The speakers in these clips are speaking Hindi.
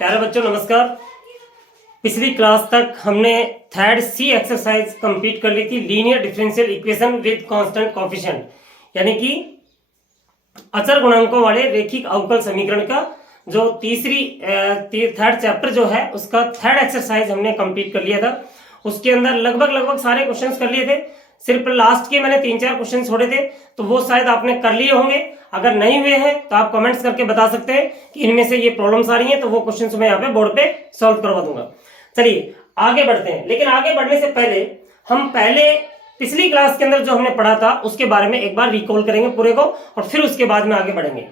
प्यारे बच्चों नमस्कार। पिछली क्लास तक हमने थर्ड सी एक्सरसाइज कंप्लीट कर ली थी, linear differential equation with constant coefficient, यानी कि अचर गुणांकों वाले रैखिक अवकल समीकरण का जो थर्ड चैप्टर जो है उसका थर्ड एक्सरसाइज हमने कंप्लीट कर लिया था। उसके अंदर लगभग सारे क्वेश्चंस कर लिए थे, सिर्फ लास्ट के मैंने 3-4 क्वेश्चन छोड़े थे, तो वो शायद आपने कर लिए होंगे। अगर नहीं हुए हैं तो आप कमेंट्स करके बता सकते हैं कि इनमें से ये प्रॉब्लम्स आ रही हैं, तो वो क्वेश्चंस मैं यहाँ पे बोर्ड पे सॉल्व करवा दूंगा। चलिए आगे बढ़ते हैं, लेकिन आगे बढ़ने से पहले हम पिछली क्लास के अंदर जो हमने पढ़ा था उसके बारे में एक बार रिकॉल करेंगे पूरे को, और फिर उसके बाद में आगे बढ़ेंगे।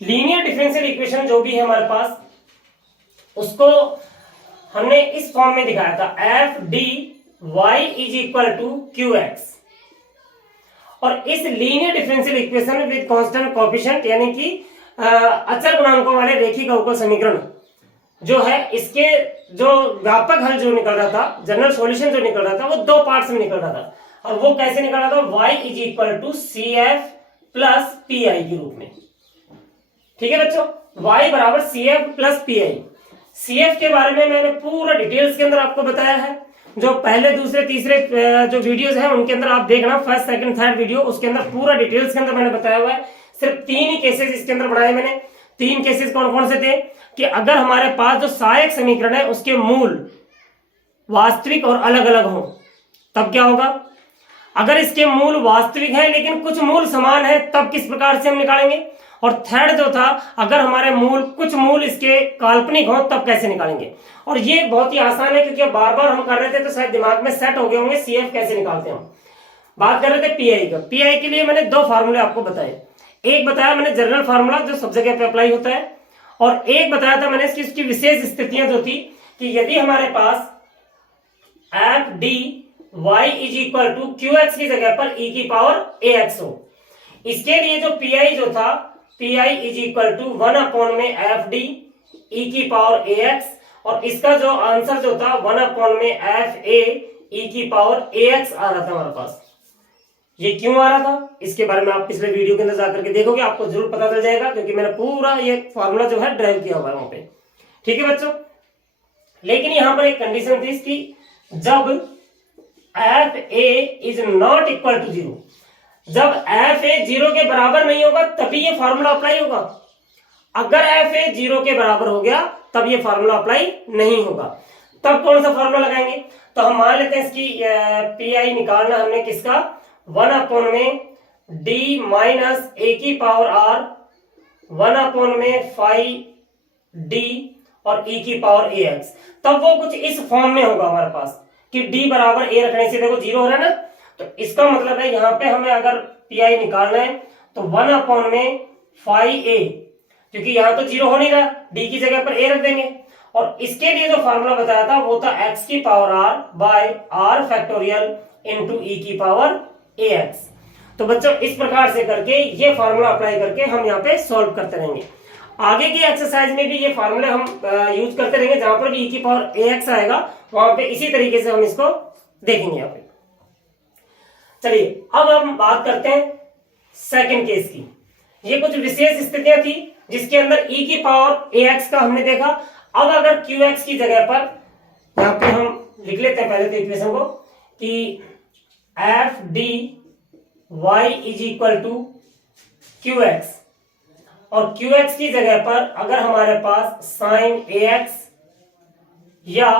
लीनियर डिफरेंशियल इक्वेशन जो भी है हमारे पास, उसको हमने इस फॉर्म में दिखाया था, F D Y is equal to Q X. और इस linear differential equation with constant coefficient, यानी कि अचर गुणांकों वाले रैखिक अवकल समीकरण जो है, इसके जो व्यापक हल जो निकल रहा था, जनरल सॉल्यूशन जो निकल रहा था, वो दो पार्ट्स में निकल रहा था। और वो कैसे निकल रहा था? y is equal to C F plus P I के रूप में। ठीक है बच्चों, y बराबर C F plus P I. C F के बारे में मैंने पूरा डिटेल्स के अंदर आपको बताया है, जो पहले दूसरे तीसरे जो वीडियोस हैं उनके अंदर आप देखना, फर्स्ट सेकंड थर्ड वीडियो, उसके अंदर पूरा डिटेल्स के अंदर मैंने बताया हुआ है। सिर्फ 3 ही केसेस इसके अंदर बनाए मैंने। 3 केसेस कौन कौन से थे? कि अगर हमारे पास जो सहायक समीकरण है उसके मूल वास्तविक और अलग अलग हो, तब क्या होगा? अगर इसके मूल वास्तविक है लेकिन कुछ मूल समान है, तब किस प्रकार से हम निकालेंगे? और थर्ड जो था, अगर हमारे कुछ मूल इसके काल्पनिक हो, तब कैसे निकालेंगे? और ये बहुत ही आसान है, क्योंकि बार बार हम कर रहे थे तो शायद दिमाग में सेट हो गए होंगे सी एफ कैसे निकालते हैं। हम बात कर रहे थे पीआई का। पीआई के लिए मैंने 2 फार्मूले आपको बताए। एक बताया मैंने जनरल फार्मूला जो सब जगह पे अप्लाई होता है, और एक बताया था मैंने इसकी विशेष स्थितियां जो थी, कि यदि हमारे पास F D Y is equal to Q X की जगह पर ई की पावर ए एक्स हो। इसके लिए जो पीआई जो था, पीआई इज इक्वल टू 1 में एफ डी ई की पावर ए एक्स, और इसका जो आंसर जो था 1 में एफ ए ई की पावर ए एक्स आ रहा था हमारे पास। ये क्यों आ रहा था, इसके बारे में आप पिछले वीडियो के अंदर जाकर के देखोगे, आपको जरूर पता चल जाएगा, क्योंकि मैंने पूरा ये फॉर्मूला जो है ड्राइव किया हुआ है वहां पे। ठीक है बच्चों, लेकिन यहां पर एक कंडीशन थी इसकी, जब F A is not equal to 0, जब एफ ए 0 के बराबर नहीं होगा तभी ये फॉर्मूला अप्लाई होगा। अगर एफ ए 0 के बराबर हो गया तब ये फॉर्मूला अप्लाई नहीं होगा। तब कौन सा फॉर्मूला लगाएंगे? तो हम मान लेते हैं इसकी पीआई निकालना हमने किसका, 1 में डी माइनस ए की पावर आर, 1 में फाइव डी और ई की पावर ए एक्स। तब वो कुछ इस फॉर्म में होगा हमारे पास, कि d बराबर a रखने से देखो 0 हो रहा है ना, तो इसका मतलब है यहाँ पे हमें अगर पीआई निकालना है तो 1 में 5a, क्योंकि यहाँ तो 0 हो नहीं रहा, d की जगह पर a रख देंगे। और इसके लिए जो फार्मूला बताया था वो था x की power r by r factorial into e की पावर ax। तो बच्चों इस प्रकार से करके ये फार्मूला अप्लाई करके हम यहाँ पे सॉल्व करते रहेंगे। आगे की एक्सरसाइज में भी ये फार्मूले हम यूज करते रहेंगे, जहां पर भी e की पावर ax आएगा वहां पे इसी तरीके से हम इसको देखेंगे यहाँ पे। चलिए अब हम बात करते हैं सेकंड केस की। ये कुछ विशेष स्थितियां थी जिसके अंदर e की पावर ax का हमने देखा। अब अगर qx की जगह पर, यहाँ पे हम लिख लेते हैं पहले तो इक्वेशन को, कि F D Y is equal to Q X, और qx की जगह पर अगर हमारे पास साइन ax या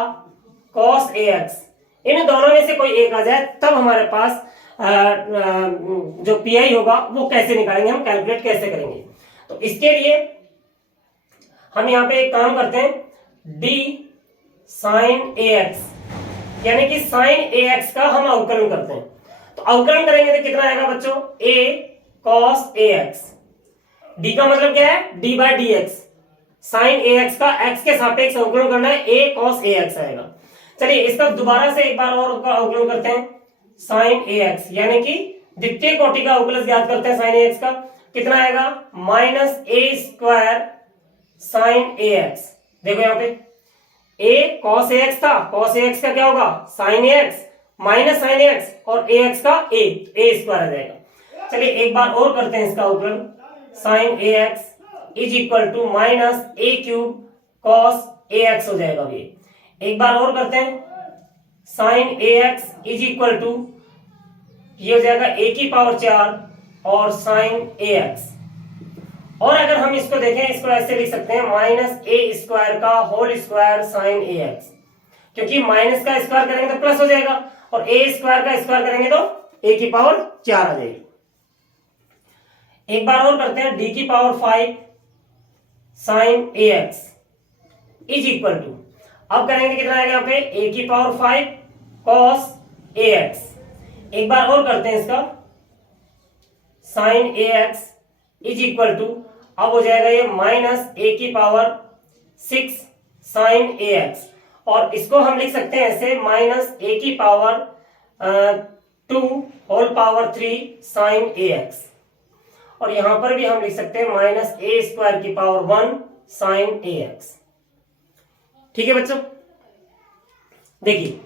cos ax, इन दोनों में से कोई एक आ जाए, तब हमारे पास जो पीआई होगा वो कैसे निकालेंगे, हम कैलकुलेट कैसे करेंगे? तो इसके लिए हम यहाँ पे एक काम करते हैं, d साइन ax, यानी कि साइन ax का हम अवकलन करते हैं। तो अवकलन करेंगे तो कितना आएगा बच्चों? a cos ax। d का मतलब क्या है? d by D X. Sine ax का x के सापेक्ष अवकलन करना है, a cos ax आएगा। चलिए इसका दोबारा से एक बार और अवकलन करते हैं, साइन ax, यानी कि द्वितीय कोटि का अवकलन ज्ञात करते हैं साइन ax का। कितना आएगा? Minus a square sine ax। देखो यहाँ पे a cos ax था, cos ax का क्या होगा? Sine ax minus sine ax, और ax का a स्क्वायर आ जाएगा। चलिए एक बार और करते हैं इसका अवकलन, sine ax is equal to minus a cube cos A X हो जाएगा ये। एक बार और करते हैं, sine A X is equal to ये हो जाएगा ए की पावर 4 और साइन ए एक्स। और अगर हम इसको देखें, इसको ऐसे लिख सकते हैं माइनस ए स्क्वायर का whole square sine A X, क्योंकि माइनस का स्क्वायर करेंगे तो प्लस हो जाएगा और ए स्क्वायर का स्क्वायर करेंगे तो ए की पावर 4 आ जाएगी। एक बार और करते हैं, डी की power 5 sine A X is equal to, अब करेंगे कितना आएगा यहाँ पे, ए की पावर 5 कॉस ए एक्स। एक बार और करते हैं इसका, sine A X is equal to, अब हो जाएगा ये माइनस ए की पावर 6 साइन ए एक्स, और इसको हम लिख सकते हैं ऐसे माइनस ए की power 2 whole power 3 sign A x, और यहां पर भी हम लिख सकते हैं माइनस ए स्क्वायर की पावर 1 साइन ए एक्स। ठीक है बच्चों, देखिए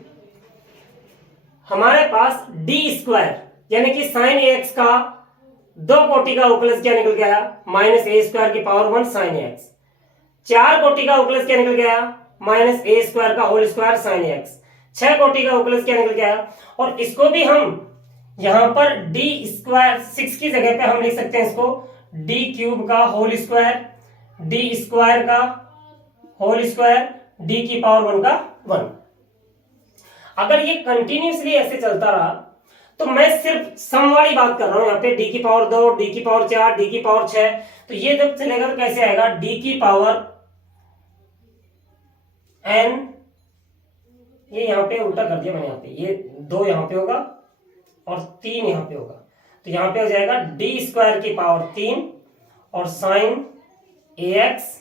हमारे पास डी स्क्वायर यानी कि साइन ए एक्स का 2 कोटि का उकलज क्या निकल गया, माइनस ए स्क्वायर की पावर 1 साइन ए एक्स। 4 कोटि का उकलज क्या निकल गया, माइनस ए स्क्वायर का whole square sine A x. 6 कोटि का उकलज क्या निकल गया, और इसको भी हम यहां पर डी स्क्वायर 6 की जगह पे हम लिख सकते हैं इसको डी क्यूब का होल स्क्वायर, डी स्क्वायर का होल स्क्वायर, डी की पावर 1 का 1। अगर ये कंटिन्यूसली ऐसे चलता रहा तो मैं सिर्फ सम वाली बात कर रहा हूं, यहाँ पे डी की पावर 2, डी की पावर 4, डी की पावर 6, तो ये जब चलेगा तो कैसे आएगा, डी की पावर n, ये यहां पे उल्टा कर दिया मैंने, यहाँ पे ये 2 यहां पे होगा और 3 यहां पे होगा, तो यहां पे हो जाएगा डी स्क्वायर की पावर 3 और sine A X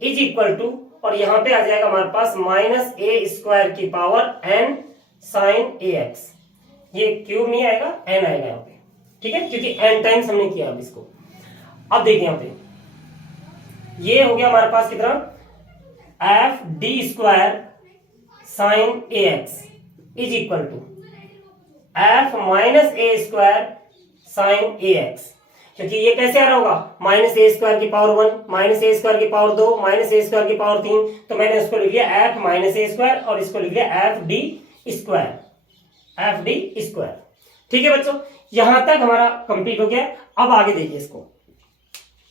is equal to, और यहां पे आ जाएगा हमारे पास माइनस ए स्क्वायर की power n sine A X. ये क्यूब नहीं आएगा, n आएगा यहाँ पे, ठीक है, क्योंकि n टाइम्स हमने किया अब इसको। अब देखिए यहाँ पे ये हो गया हमारे पास कितना, F D square sine A X is equal to F minus A square sine A X, क्योंकि ये कैसे आ रहा होगा, माइनस ए स्क्वायर की पावर 1, माइनस ए स्क्वायर की पावर 2, माइनस ए स्क्वायर की पावर 3, तो मैंने इसको लिख लिया एफ माइनस ए स्क्वायर और इसको लिख लिया F D square, F D square. ठीक है बच्चों, यहां तक हमारा कंप्लीट हो गया। अब आगे देखिए, इसको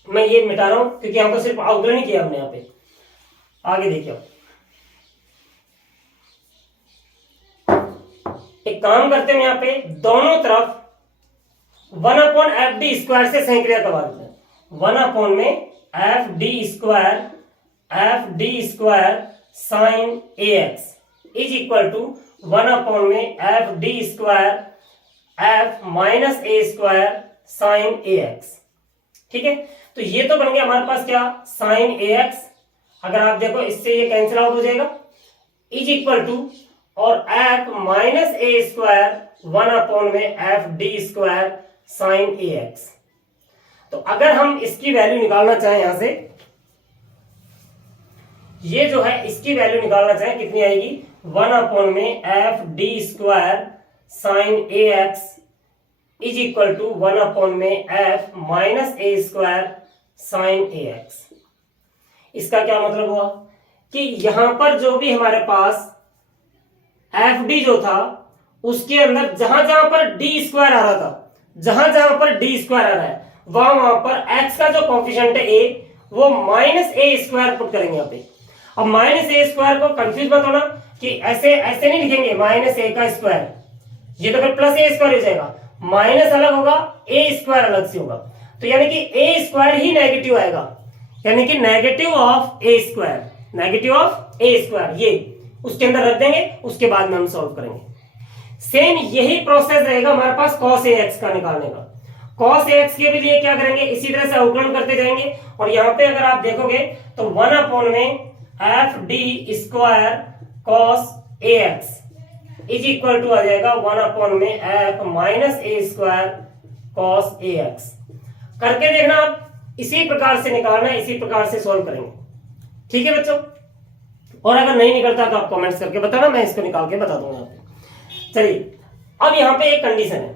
मैं ये मिटा रहा हूं क्योंकि हमको सिर्फ आउटलाइन ही किया हमने यहाँ पे। आगे देखिए, एक काम करते हैं, यहाँ पे दोनों तरफ 1/एफ डी स्क्वायर से संक्रिया करवा देते हैं। 1 में F D square sine A X is equal to 1 में F D square F minus A square sine A X. ठीक है, तो ये तो बन गया हमारे पास क्या, साइन ए एक्स, अगर आप देखो इससे ये कैंसिल आउट हो जाएगा, इज इक्वल टू और एफ माइनस ए स्क्वायर 1 में F D square sine A x. तो अगर हम इसकी वैल्यू निकालना चाहें, यहां से ये जो है इसकी वैल्यू निकालना चाहें, कितनी आएगी, 1 में F D square sine A X is equal to 1 में F minus A square sine A X. इसका क्या मतलब हुआ कि यहां पर जो भी हमारे पास एफ डी जो था उसके अंदर जहां जहां पर डी स्क्वायर आ रहा था, जहां जहां पर डी स्क्वायर आ रहा है वहां पर एक्स का जो कोफिशिएंट है ए, वो माइनस ए स्क्वायर पुट करेंगे यहाँ पे। अब माइनस ए स्क्वायर को कंफ्यूज मत होना कि ऐसे ऐसे नहीं लिखेंगे माइनस ए का स्क्वायर, ये तो फिर प्लस ए स्क्वायर हो जाएगा, माइनस अलग होगा, ए स्क्वायर अलग से होगा, तो यानी कि ए स्क्वायर ही नेगेटिव आएगा, यानी कि negative of A square, negative of A square, ये उसके अंदर रख देंगे, उसके बाद में हम सॉल्व करेंगे। सेम यही प्रोसेस रहेगा हमारे पास cos ए एक्स का निकालने का। cos ए एक्स के भी लिए क्या करेंगे, इसी तरह से अवकलन करते जाएंगे, और यहाँ पे अगर आप देखोगे तो 1 में F D square cos A X is equal to आ जाएगा 1 में F minus A square cos A X. करके देखना आप, इसी प्रकार से निकालना है, इसी प्रकार से सॉल्व करेंगे। ठीक है बच्चों, और अगर नहीं निकलता तो आप कमेंट्स करके बताना, मैं इसको निकाल के बता दूंगा यहाँ पे। चलिए, अब यहाँ पे एक कंडीशन है,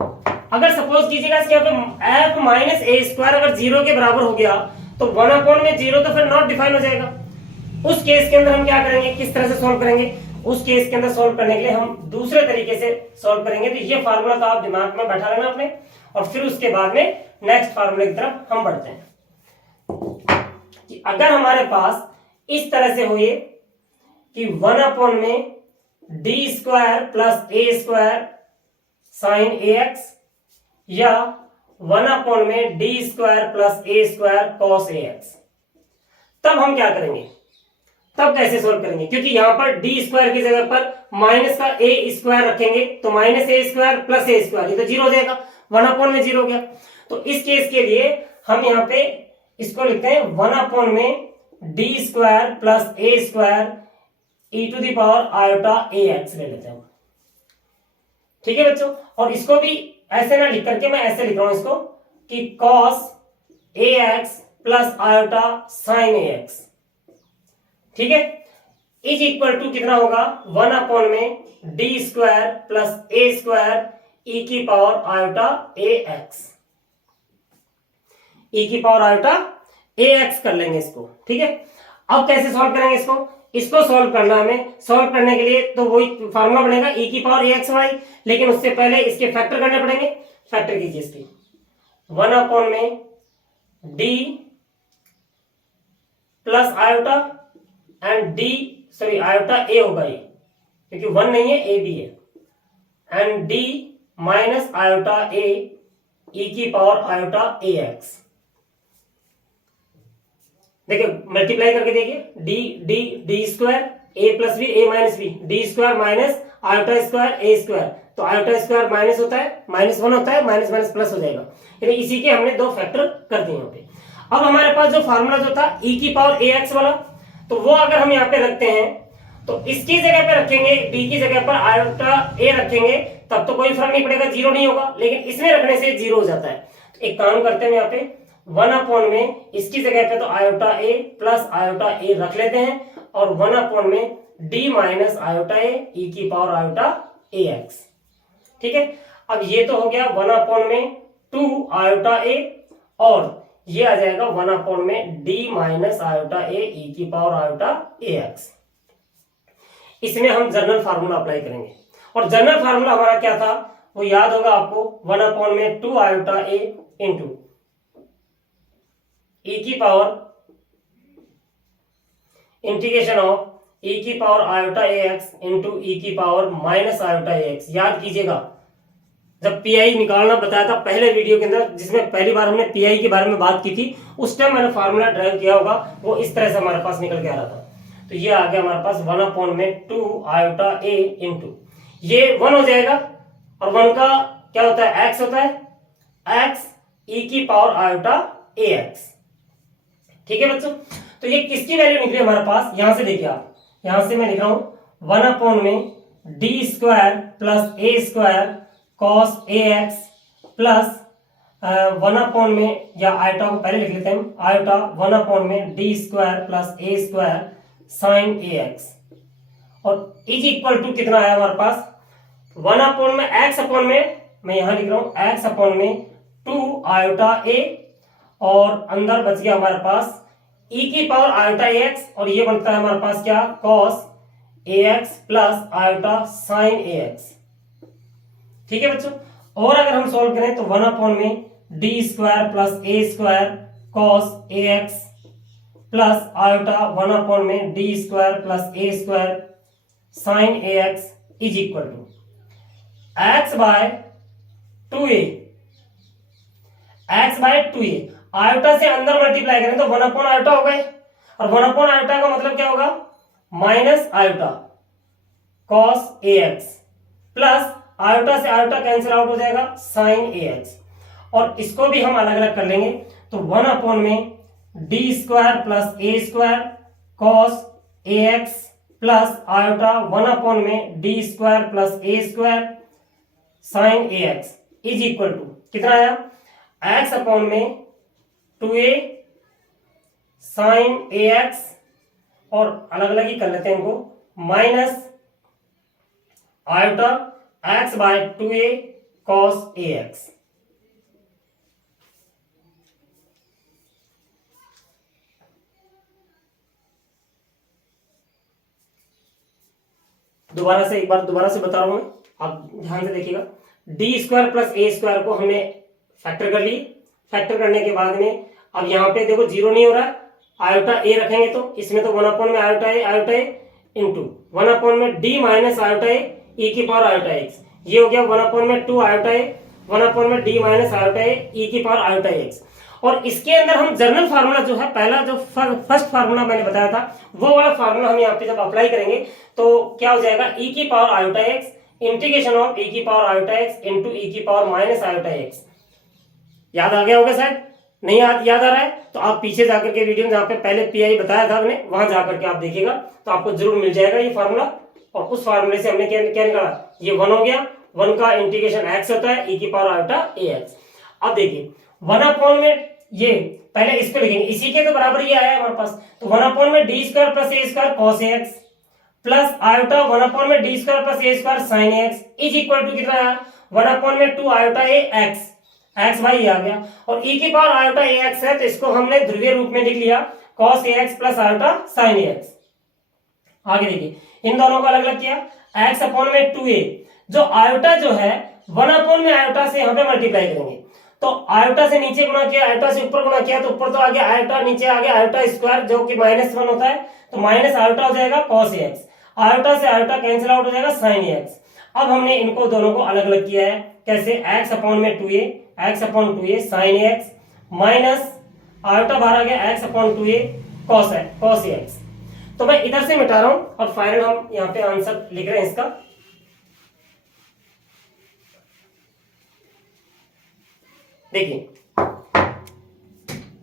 अगर सपोज कीजिएगा कि यहाँ पे एफ माइनस ए स्क्वायर अगर 0 के बराबर हो गया तो 1 में 0 तो फिर नॉट डिफाइन हो जाएगा, उस केस के अंदर हम क्या करेंगे, किस तरह से सॉल्व करेंगे, उस केस के अंदर सॉल्व करने के लिए हम दूसरे तरीके से सॉल्व करेंगे। तो ये फार्मूला तो आप दिमाग में बैठा लेना अपने, और फिर उसके बाद में नेक्स्ट फार्मूले की तरफ हम बढ़ते हैं। कि अगर हमारे पास इस तरह से हुए कि 1 अपॉन में D square plus A square sine A x, या 1 अपॉन में D square plus A square cos A x, तब हम क्या करेंगे, तब कैसे सोल्व करेंगे, क्योंकि यहां पर डी स्क्वायर की जगह पर माइनस का ए स्क्वायर रखेंगे, तो minus A square plus A square, ये तो जीरो हो जाएगा, 1 अपॉन में जीरो हो गया। तो इस केस के लिए हम यहाँ पे इसको लिखते हैं 1 अपॉन में D square plus A square E to the power iota A X ले लेते हैं। ठीक है बच्चों, और इसको भी ऐसे ना लिख करके मैं ऐसे लिख रहा हूं इसको कि cos A X plus iota sine A X, ठीक है, इज इक्वल टू कितना होगा, 1 अपॉन में D square plus A square ई की पावर आयोटा ए एक्स, ई की पावर आयोटा ए एक्स कर लेंगे इसको। ठीक है, अब कैसे सॉल्व करेंगे इसको, इसको सॉल्व करना हमें, सॉल्व करने के लिए तो वही फार्मूला बनेगा ई की पावर ए एक्स वाई, लेकिन उससे पहले इसके फैक्टर करने पड़ेंगे। फैक्टर कीजिए इसके 1 अपॉन में D plus iota and D, sorry iota A होगा ये, क्योंकि 1 नहीं है ए भी है, and D minus iota A E की पावर आयोटा ए एक्स। देखिए मल्टीप्लाई करके देखिए, D D D square A plus B A minus B, D square minus iota square A square, तो आयोटा स्क्वायर माइनस होता है, -1 होता है, माइनस माइनस प्लस हो जाएगा, यानी इसी के हमने दो फैक्टर कर दिए यहाँ पे। अब हमारे पास जो फार्मूला जो था ई की पावर ए एक्स वाला, तो वो अगर हम यहाँ पे रखते हैं तो इसकी जगह पे रखेंगे, डी की जगह पर आयोटा ए रखेंगे, तब तो कोई फर्क नहीं पड़ेगा, जीरो नहीं होगा, लेकिन इसमें रखने से जीरो हो जाता है। तो एक काम करते हैं यहाँ पे 1 अपॉन में इसकी जगह पे तो आयोटा ए प्लस आयोटा ए रख लेते हैं, और 1 अपॉन में D minus iota A E की पावर आयोटा ए एक्स। ठीक है, अब ये तो हो गया 1 अपॉन में 2 आयोटा ए, और ये आ जाएगा 1 अपॉन में D minus iota A E की पावर आयोटा ए एक्स। इसमें हम जनरल फार्मूला अप्लाई करेंगे, और जनरल फार्मूला हमारा क्या था वो याद होगा आपको, 1 अपॉन में 2 आयोटा ए इंटू ई की पावर इंटीग्रेशन ऑफ ई की power iota A x into E की power minus iota A x. याद कीजिएगा, जब पीआई निकालना बताया था पहले वीडियो के अंदर, जिसमें पहली बार हमने पीआई के बारे में बात की थी, उस टाइम मैंने फार्मूला ड्राइव किया होगा, वो इस तरह से हमारे पास निकल के आ रहा था। तो ये आ गया हमारे पास 1 अपॉन में 2 आयोटा ए इंटू, ये 1 हो जाएगा, और 1 का क्या होता है, एक्स होता है, एक्स ई की पावर आयोटा ए एक्स। ठीक है बच्चों, तो ये किसकी वैल्यू निकली हमारे पास, यहां से देखिए आप, यहां से मैं लिख रहा हूं 1 अपॉन में D square plus A square cos A X plus 1 upon में, या आयोटा को पहले लिख लेते हैं, आयोटा 1 अपॉन में D square plus A square sine A x, और इज इक्वल टू कितना आया हमारे पास, 1 अपॉन में एक्स अपॉन में, मैं यहां लिख रहा हूं एक्स अपॉन में 2 आयोटा ए, और अंदर बच गया हमारे पास ई की पावर आयोटा एक्स, और ये बनता है हमारे पास क्या, cos A X plus iota sine A X. ठीक है बच्चों, और अगर हम सॉल्व करें तो 1 अपॉन में D square plus A square cos A X plus iota 1 upon में D square plus A square sine A X is equal to X by 2a, X by 2a, iota से अंदर मल्टीप्लाई करें तो 1 अपॉन आयोटा हो गए, और 1 अपॉन आयोटा का मतलब क्या होगा, minus iota cos A X plus iota से आयोटा कैंसिल आउट हो जाएगा साइन ए एक्स, और इसको भी हम अलग अलग कर लेंगे, तो 1 अपॉन में D square plus A square cos A X plus iota 1 upon में D square plus A square sine A X is equal to कितना आया, एक्स अपॉन में 2a साइन ए एक्स, और अलग अलग ही कर लेते हैं इनको, minus iota X by 2a cos A X. एक बार दोबारा से बता रहा हूं मैं, आप ध्यान से देखिएगा। D square plus A square को हमने फैक्टर कर लिए, फैक्टर करने के बाद में अब यहाँ पे देखो जीरो नहीं हो रहा है, आयोटा ए रखेंगे तो इसमें तो 1 में आयोटा ए इंटू 1 में डी माइनस आयोटा ए की पावर आयोटा एक्स, ये हो गया 1 में 2 आयोटा ए 1 में डी माइनस आयोटा ए की पावर आयोटा एक्स। और इसके अंदर हम जनरल फार्मूला जो है, पहला जो फर्स्ट फार्मूला मैंने बताया था, वो वाला फार्मूला हम यहाँ पे जब अप्लाई करेंगे तो क्या हो जाएगा, ई की power iota X integration of E की power iota X into E की पावर माइनस आयोटा एक्स। याद आ गया होगा शायद, नहीं याद आ रहा है तो आप पीछे जाकर के वीडियो में जहाँ पे पहले पीआई बताया था हमने, वहां जाकर के आप देखिएगा तो आपको जरूर मिल जाएगा ये फार्मूला। और उस फार्मूले से हमने क्या निकाला, ये 1 हो गया, 1 का इंटीग्रेशन एक्स होता है ई की पावर आयोटा ए एक्स। अब देखिए 1 में ये पहले इसको लिखेंगे, इसी के तो बराबर ये आया हमारे पास, तो 1 में D square plus A square cos A X plus iota 1 में D square plus A square sine A X is equal to कितना आया, 1 में 2 आयोटा ए एक्स, एक्स भाई आ गया, और ई की पावर आयोटा ए एक्स है तो इसको हमने ध्रुवीय रूप में लिख लिया cos A X plus iota sine A x. आगे देखिए इन दोनों को अलग अलग किया, एक्स अपॉन में 2a, जो आयोटा जो है 1 में आयोटा से यहाँ पे मल्टीप्लाई करेंगे, तो आयोटा से नीचे गुणा किया, आयोटा से ऊपर गुणा किया तो ऊपर तो आ गया आयोटा, नीचे आ गया आयोटा स्क्वायर जो कि -1 होता है, तो माइनस आयोटा हो जाएगा कॉस ए एक्स, आयोटा से आयोटा कैंसिल आउट हो जाएगा साइन ए एक्स। अब हमने इनको दोनों को अलग अलग किया है, कैसे, एक्स अपॉन में 2a sign A x minus iota बाहर आ गया x upon 2a cos A x. तो मैं इधर से मिटा रहा हूं और फाइनल हम यहाँ पे आंसर लिख रहे हैं इसका। देखिए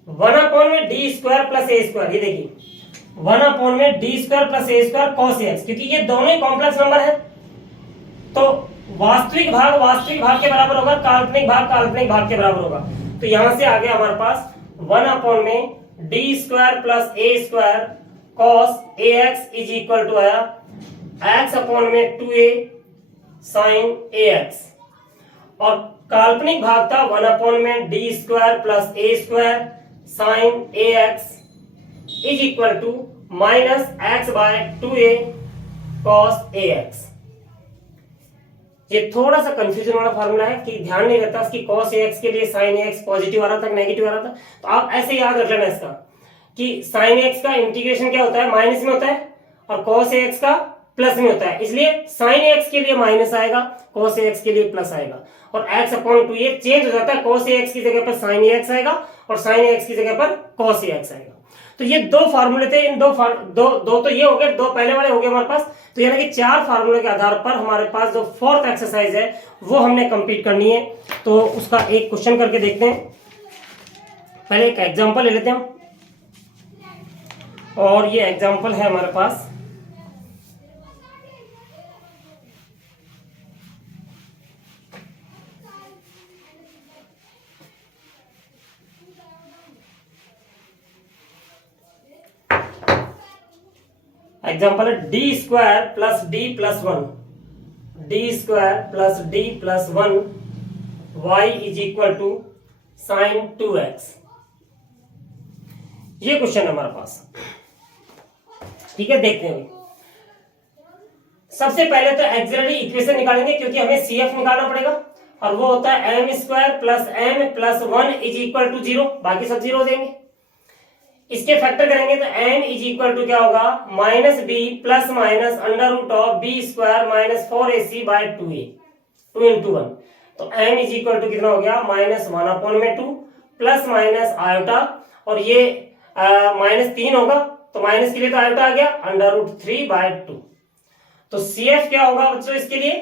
1 में D square plus A square, ये देखिए 1 में D square plus A square cos A X, क्योंकि ये दोनों ही कॉम्प्लेक्स नंबर है तो वास्तविक भाग के बराबर होगा, काल्पनिक भाग के बराबर होगा। तो यहां से आ गया हमारे पास 1 में D square plus A square cos A X is equal to आया एक्स अपॉन में 2a साइन ए एक्स, और काल्पनिक भाग था 1 में D square plus A square sine A X is equal to minus X by 2a cos A X. ये थोड़ा सा कंफ्यूजन वाला फार्मूला है कि ध्यान नहीं रहता कि cos ax के लिए sin ax पॉजिटिव आ रहा था नेगेटिव आ रहा था, तो आप ऐसे याद रख लेना इसका कि sin ax का इंटीग्रेशन क्या होता है, माइनस में होता है, और cos ax का प्लस में होता है, इसलिए sin ax के लिए माइनस आएगा, cos ax के लिए प्लस आएगा, और x अपॉन 2a चेंज हो जाता है, cos ax की जगह पर sin ax आएगा और sin ax की जगह पर cos ax आएगा। तो ये दो फार्मूले थे, इन दो तो ये हो गए, दो पहले वाले हो गए हमारे पास, तो यानी कि 4 फार्मूले के आधार पर हमारे पास जो 4th एक्सरसाइज है वो हमने कंप्लीट करनी है। तो उसका एक क्वेश्चन करके देखते हैं, पहले एक एग्जांपल ले लेते हैं हम, और ये एग्जांपल है हमारे पास एग्जाम्पल है D square plus D plus 1, D square plus D plus 1 Y is equal to sine 2x। ये क्वेश्चन है हमारे पास, ठीक है, देखते हैं। सबसे पहले तो एक्सिलरी इक्वेशन निकालेंगे क्योंकि हमें CF निकालना पड़ेगा, और वो होता है m square plus m plus 1 is equal to 0, बाकी सब 0 हो जाएंगे। इसके फैक्टर करेंगे तो n इज इक्वल टू क्या होगा, minus B plus minus under root of B square minus 4ac by 2a, 2 into 1, तो n इज इक्वल टू कितना हो गया, -1/2 प्लस माइनस आयोटा, और ये -3 होगा तो माइनस के लिए तो आयोटा आ गया, अंडर रूट 3/2। तो CF क्या होगा बच्चों इसके लिए,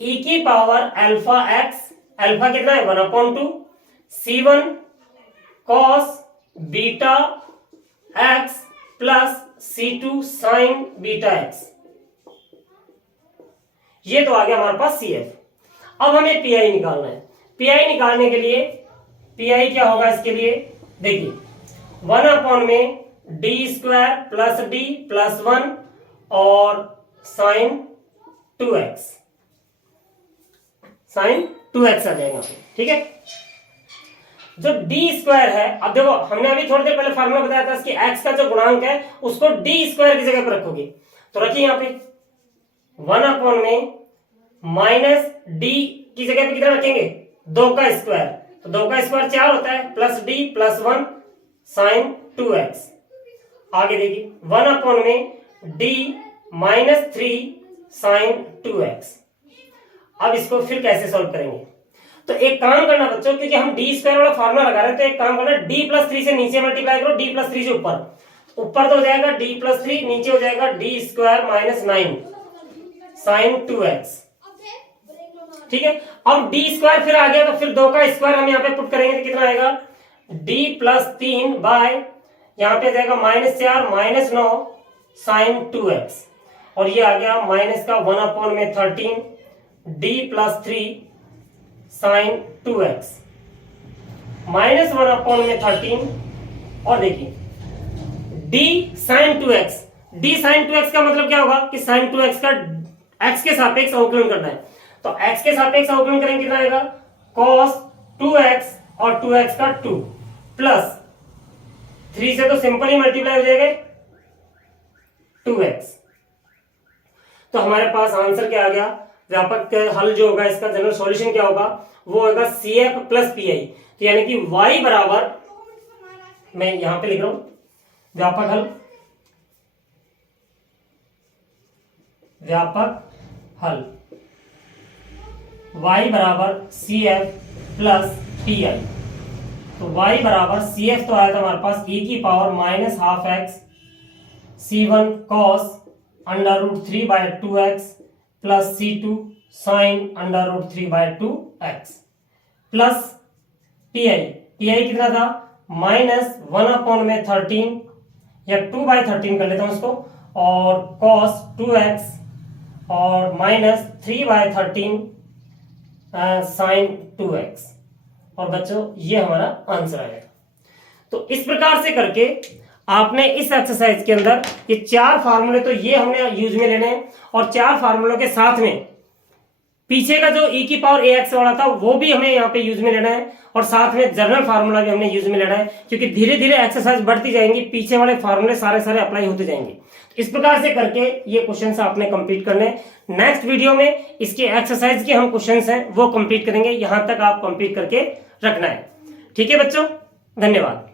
e की पावर अल्फा x, अल्फा कितना है 1/2 C1 cos beta x plus C2 sign beta x, ये तो आ गया हमारे पास CF। अब हमें PI निकालना है। PI निकालने के लिए PI क्या होगा इसके लिए, देखिए 1 में D square plus D plus 1 और साइन 2x, साइन 2x आ जाएगा, ठीक है। जो डी स्क्वायर है, अब देखो हमने अभी थोड़ी देर पहले फार्मूला बताया था कि x का जो गुणांक है उसको डी स्क्वायर की जगह पर रखोगे, तो रखिए यहाँ पे 1 अपॉन में माइनस डी की जगह पे कितना रखेंगे 2 का स्क्वायर, तो 2 का स्क्वायर 4 होता है, plus D plus 1 sign 2x। आगे देखिए 1 अपॉन में डी माइनस 3 साइन 2x। अब इसको फिर कैसे सॉल्व करेंगे, तो एक काम करना बच्चों, क्योंकि हम डी स्क्वायर वाला फार्मूला लगा रहे हैं, तो एक काम करना, डी प्लस 3 से नीचे मल्टीप्लाई करो, डी प्लस 3 से ऊपर तो हो जाएगा डी प्लस 3, नीचे हो जाएगा D square minus 9 sign 2x। ठीक है, अब डी स्क्वायर फिर आ गया, तो फिर 2 का स्क्वायर हम यहाँ पे पुट करेंगे तो कितना आएगा डी प्लस 3 बाय यहाँ पे जाएगा -4 माइनस 9 साइन 2x, और ये आ गया माइनस का 1 अपॉन में 13 D plus 3 sine 2x minus 1 upon में 13, और देखिए D sign 2x, D sign 2x का मतलब क्या होगा कि साइन 2x का x के सापेक्ष अवकलन करना है, तो x के सापेक्ष अवकलन करेंगे कितना आएगा cos 2x और 2x का 2 प्लस 3 से तो सिंपल ही मल्टीप्लाई हो जाएगा 2x। तो हमारे पास आंसर क्या आ गया, व्यापक हल जो होगा इसका जनरल सॉल्यूशन क्या होगा, वो होगा CF प्लस PI। तो यानी कि y बराबर, मैं यहां पे लिख रहा हूं व्यापक हल, y बराबर CF प्लस PI। तो y बराबर CF तो आया था हमारे पास e की power minus half X C1 cos under root 3 by 2x plus C2 sine under root 3 by 2x plus PI कितना था माइनस 1 अपॉन में 13 या 2 बाय 13 कर लेता हूं इसको, और cos 2x और माइनस 3 बाय 13 साइन 2x, और बच्चों ये हमारा आंसर आएगा। तो इस प्रकार से करके आपने इस एक्सरसाइज के अंदर ये 4 फार्मूले तो ये हमने यूज में लेने हैं, और 4 फार्मूलों के साथ में पीछे का जो e की पावर ax वाला था वो भी हमें यहाँ पे यूज में लेना है, और साथ में जनरल फार्मूला भी हमने यूज में लेना है, क्योंकि धीरे धीरे एक्सरसाइज बढ़ती जाएंगी, पीछे वाले फार्मूले सारे अप्लाई होते जाएंगे। इस प्रकार से करके ये क्वेश्चन आपने कंप्लीट करने। नेक्स्ट वीडियो में इसके एक्सरसाइज के हम क्वेश्चन हैं वो कंप्लीट करेंगे, यहां तक आप कंप्लीट करके रखना है। ठीक है बच्चों, धन्यवाद।